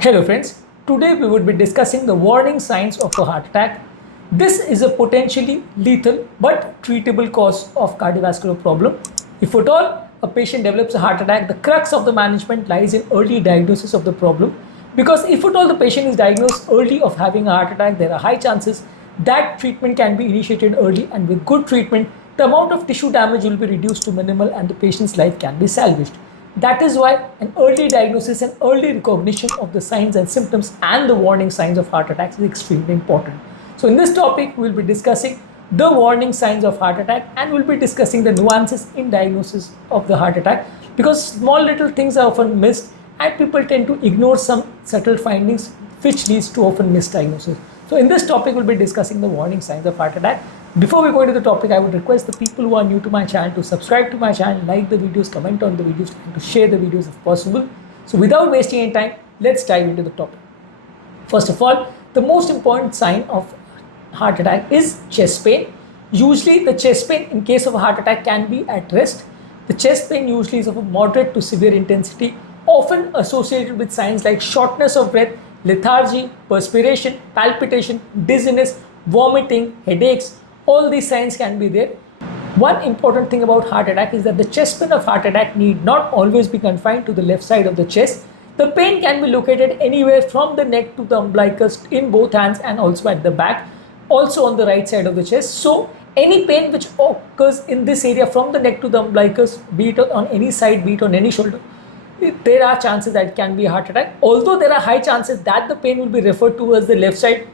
Hello friends, today we would be discussing the warning signs of a heart attack. This is a potentially lethal but treatable cause of cardiovascular problem. If at all a patient develops a heart attack, the crux of the management lies in early diagnosis of the problem, because if at all the patient is diagnosed early of having a heart attack, there are high chances that treatment can be initiated early, and with good treatment the amount of tissue damage will be reduced to minimal and the patient's life can be salvaged. That is why an early diagnosis and early recognition of the signs and symptoms and the warning signs of heart attacks is extremely important. So in this topic, we'll be discussing the warning signs of heart attack and we'll be discussing the nuances in diagnosis of the heart attack, because small little things are often missed and people tend to ignore some subtle findings which leads to often misdiagnosis. So in this topic, we'll be discussing the warning signs of heart attack. Before we go into the topic, I would request the people who are new to my channel to subscribe to my channel, like the videos, comment on the videos, and to share the videos if possible. So without wasting any time, let's dive into the topic. First of all, the most important sign of heart attack is chest pain. Usually the chest pain in case of a heart attack can be at rest. The chest pain usually is of a moderate to severe intensity, often associated with signs like shortness of breath, lethargy, perspiration, palpitation, dizziness, vomiting, headaches. All these signs can be there. One important thing about heart attack is that the chest pain of heart attack need not always be confined to the left side of the chest. The pain can be located anywhere from the neck to the umbilicus in both hands and also at the back, also on the right side of the chest. So any pain which occurs in this area from the neck to the umbilicus, be it on any side, be it on any shoulder, there are chances that it can be a heart attack. Although there are high chances that the pain will be referred towards the left side,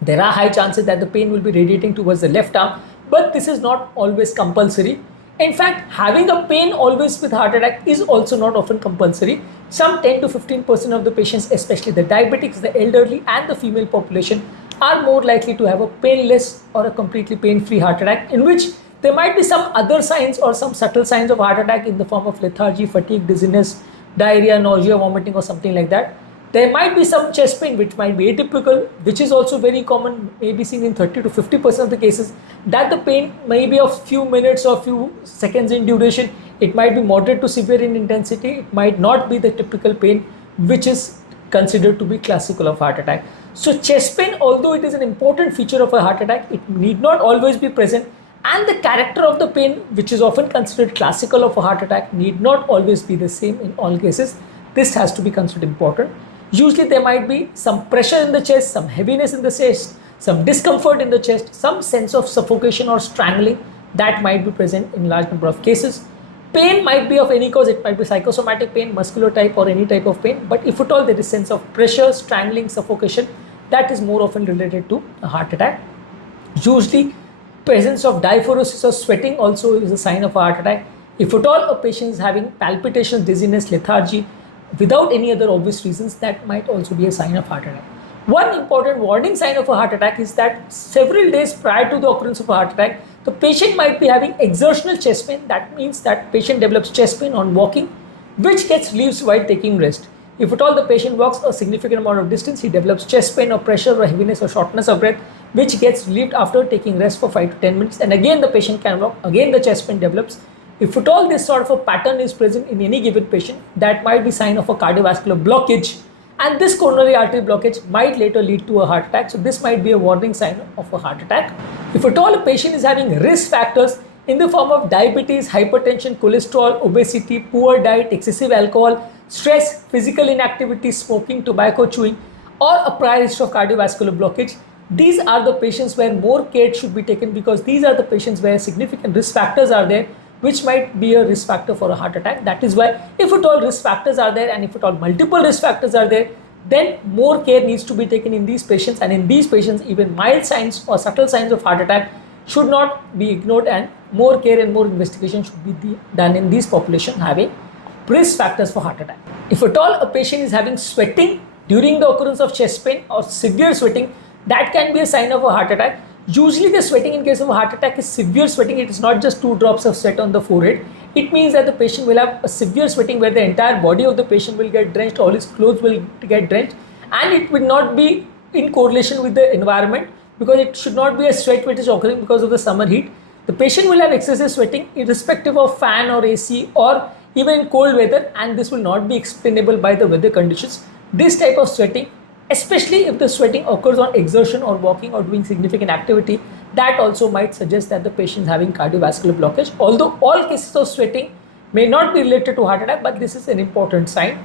there are high chances that the pain will be radiating towards the left arm, but this is not always compulsory. In fact, having a pain always with heart attack is also not often compulsory. Some 10 to 15% of the patients, especially the diabetics, the elderly and the female population, are more likely to have a painless or a completely pain-free heart attack, in which there might be some other signs or some subtle signs of heart attack in the form of lethargy, fatigue, dizziness, diarrhea, nausea, vomiting or something like that. There might be some chest pain which might be atypical, which is also very common, may be seen in 30 to 50% of the cases, that the pain may be of few minutes or few seconds in duration. It might be moderate to severe in intensity. It might not be the typical pain which is considered to be classical of heart attack. So chest pain, although it is an important feature of a heart attack, it need not always be present, and the character of the pain, which is often considered classical of a heart attack, need not always be the same in all cases. This has to be considered important. Usually there might be some pressure in the chest, some heaviness in the chest, some discomfort in the chest, some sense of suffocation or strangling that might be present in large number of cases. Pain might be of any cause. It might be psychosomatic pain, muscular type or any type of pain, but if at all there is sense of pressure, strangling, suffocation, that is more often related to a heart attack. Usually presence of diaphoresis or sweating also is a sign of a heart attack. If at all a patient is having palpitations, dizziness, lethargy, without any other obvious reasons, that might also be a sign of heart attack. One important warning sign of a heart attack is that several days prior to the occurrence of a heart attack, the patient might be having exertional chest pain. That means that patient develops chest pain on walking, which gets relieved while taking rest. If at all the patient walks a significant amount of distance, he develops chest pain or pressure or heaviness or shortness of breath, which gets relieved after taking rest for 5 to 10 minutes. And again the patient can walk, again the chest pain develops. If at all this sort of a pattern is present in any given patient, that might be sign of a cardiovascular blockage, and this coronary artery blockage might later lead to a heart attack. So this might be a warning sign of a heart attack. If at all a patient is having risk factors in the form of diabetes, hypertension, cholesterol, obesity, poor diet, excessive alcohol, stress, physical inactivity, smoking, tobacco chewing, or a prior history of cardiovascular blockage, these are the patients where more care should be taken, because these are the patients where significant risk factors are there, which might be a risk factor for a heart attack. That is why if at all risk factors are there and if at all multiple risk factors are there, then more care needs to be taken in these patients, and in these patients even mild signs or subtle signs of heart attack should not be ignored, and more care and more investigation should be done in these population having risk factors for heart attack. If at all a patient is having sweating during the occurrence of chest pain or severe sweating, that can be a sign of a heart attack. Usually the sweating in case of a heart attack is severe sweating. It is not just 2 drops of sweat on the forehead. It means that the patient will have a severe sweating where the entire body of the patient will get drenched, all his clothes will get drenched, and it will not be in correlation with the environment, because it should not be a sweat which is occurring because of the summer heat. The patient will have excessive sweating irrespective of fan or AC or even in cold weather, and this will not be explainable by the weather conditions. This type of sweating, especially if the sweating occurs on exertion or walking or doing significant activity, that also might suggest that the patient is having cardiovascular blockage. Although all cases of sweating may not be related to heart attack, but this is an important sign.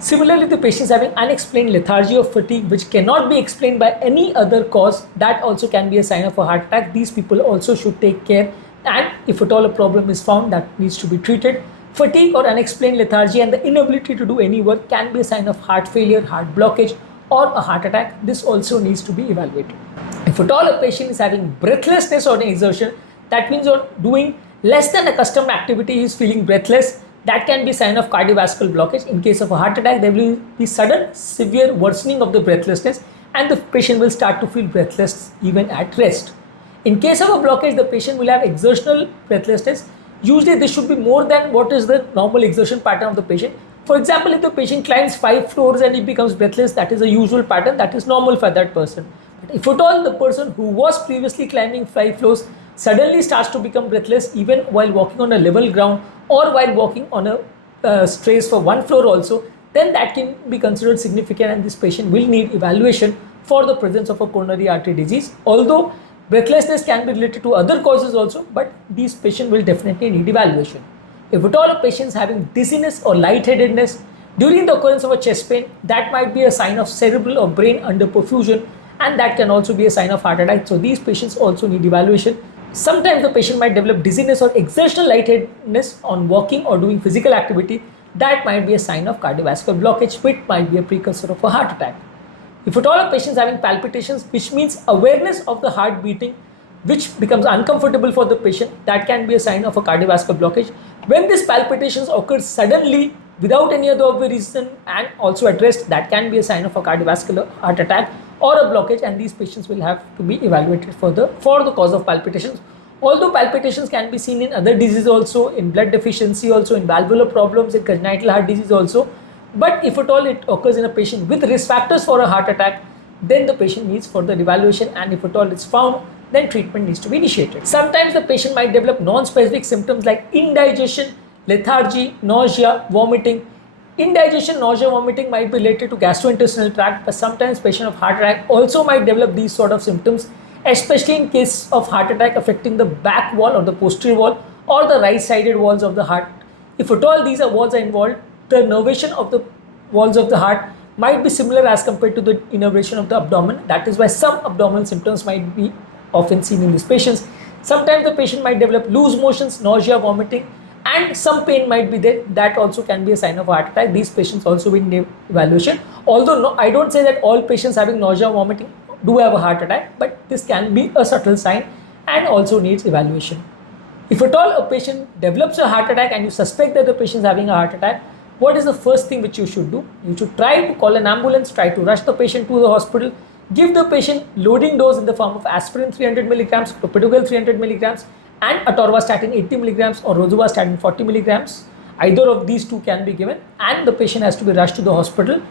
Similarly, the patient is having unexplained lethargy or fatigue which cannot be explained by any other cause, that also can be a sign of a heart attack. These people also should take care, and if at all a problem is found, that needs to be treated. Fatigue or unexplained lethargy and the inability to do any work can be a sign of heart failure, heart blockage, or a heart attack. This also needs to be evaluated. If at all a patient is having breathlessness on exertion, that means on doing less than accustomed activity he is feeling breathless, that can be a sign of cardiovascular blockage. In case of a heart attack, there will be sudden severe worsening of the breathlessness and the patient will start to feel breathless even at rest. In case of a blockage, the patient will have exertional breathlessness. Usually this should be more than what is the normal exertion pattern of the patient. For example, if the patient climbs 5 floors and he becomes breathless, that is a usual pattern, that is normal for that person. But if at all the person who was previously climbing 5 floors suddenly starts to become breathless even while walking on a level ground or while walking on a stairs for 1 floor also, then that can be considered significant and this patient will need evaluation for the presence of a coronary artery disease. Although breathlessness can be related to other causes also, but these patients will definitely need evaluation. If at all a patient is having dizziness or lightheadedness during the occurrence of a chest pain, that might be a sign of cerebral or brain underperfusion, and that can also be a sign of heart attack. So these patients also need evaluation. Sometimes the patient might develop dizziness or exertional lightheadedness on walking or doing physical activity. That might be a sign of cardiovascular blockage, which might be a precursor of a heart attack. If at all a patient is having palpitations, which means awareness of the heart beating, which becomes uncomfortable for the patient, that can be a sign of a cardiovascular blockage. When these palpitations occur suddenly without any other obvious reason and also addressed, that can be a sign of a cardiovascular heart attack or a blockage, and these patients will have to be evaluated further for the cause of palpitations. Although palpitations can be seen in other diseases also, in blood deficiency also, in valvular problems, in congenital heart disease also, but if at all it occurs in a patient with risk factors for a heart attack, then the patient needs further evaluation, and if at all it's found, then treatment needs to be initiated. Sometimes the patient might develop non-specific symptoms like indigestion, lethargy, nausea, vomiting. Indigestion, nausea, vomiting might be related to gastrointestinal tract, but sometimes patient of heart attack also might develop these sort of symptoms, especially in case of heart attack affecting the back wall or the posterior wall or the right-sided walls of the heart. If at all these walls are involved, the nervation of the walls of the heart might be similar as compared to the innervation of the abdomen. That is why some abdominal symptoms might be often seen in these patients. Sometimes the patient might develop loose motions, nausea, vomiting, and some pain might be there. That also can be a sign of a heart attack. These patients also will need evaluation. Although no, I don't say that all patients having nausea, vomiting do have a heart attack, but this can be a subtle sign and also needs evaluation. If at all a patient develops a heart attack and you suspect that the patient is having a heart attack, what is the first thing which you should do? You should try to call an ambulance, try to rush the patient to the hospital, give the patient loading dose in the form of aspirin 300 milligrams, clopidogrel 300 milligrams, and atorvastatin 80 milligrams or rosuvastatin 40 milligrams. Either of these two can be given, and the patient has to be rushed to the hospital.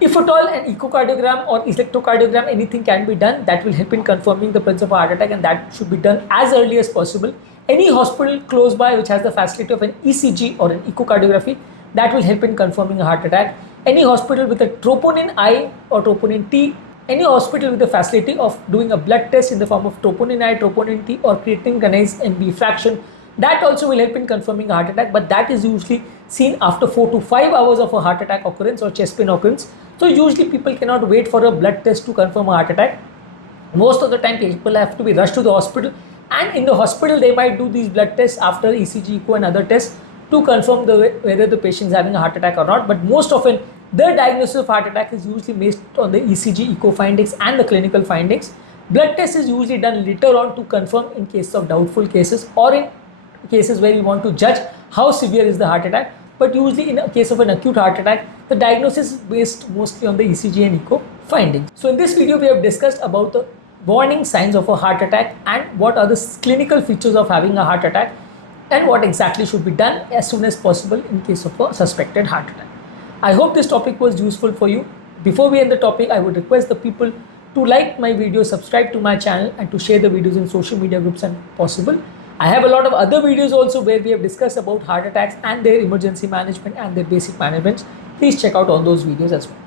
If at all an echocardiogram or electrocardiogram, anything can be done that will help in confirming the presence of a heart attack, and that should be done as early as possible. Any hospital close by which has the facility of an ECG or an echocardiography, that will help in confirming a heart attack. Any hospital with a troponin I or troponin T, any hospital with the facility of doing a blood test in the form of troponin I, troponin T or creatine kinase NB fraction, that also will help in confirming a heart attack, but that is usually seen after 4 to 5 hours of a heart attack occurrence or chest pain occurrence. So usually people cannot wait for a blood test to confirm a heart attack. Most of the time people have to be rushed to the hospital, and in the hospital they might do these blood tests after ECG, echo and other tests to confirm whether the patient is having a heart attack or not. But most often the diagnosis of heart attack is usually based on the ECG, echo findings and the clinical findings. Blood test is usually done later on to confirm in case of doubtful cases or in cases where we want to judge how severe is the heart attack. But usually in a case of an acute heart attack, the diagnosis is based mostly on the ECG and echo findings. So in this video we have discussed about the warning signs of a heart attack and what are the clinical features of having a heart attack and what exactly should be done as soon as possible in case of a suspected heart attack. I hope this topic was useful for you. Before we end the topic, I would request the people to like my video, subscribe to my channel and to share the videos in social media groups and possible. I have a lot of other videos also where we have discussed about heart attacks and their emergency management and their basic management. Please check out all those videos as well.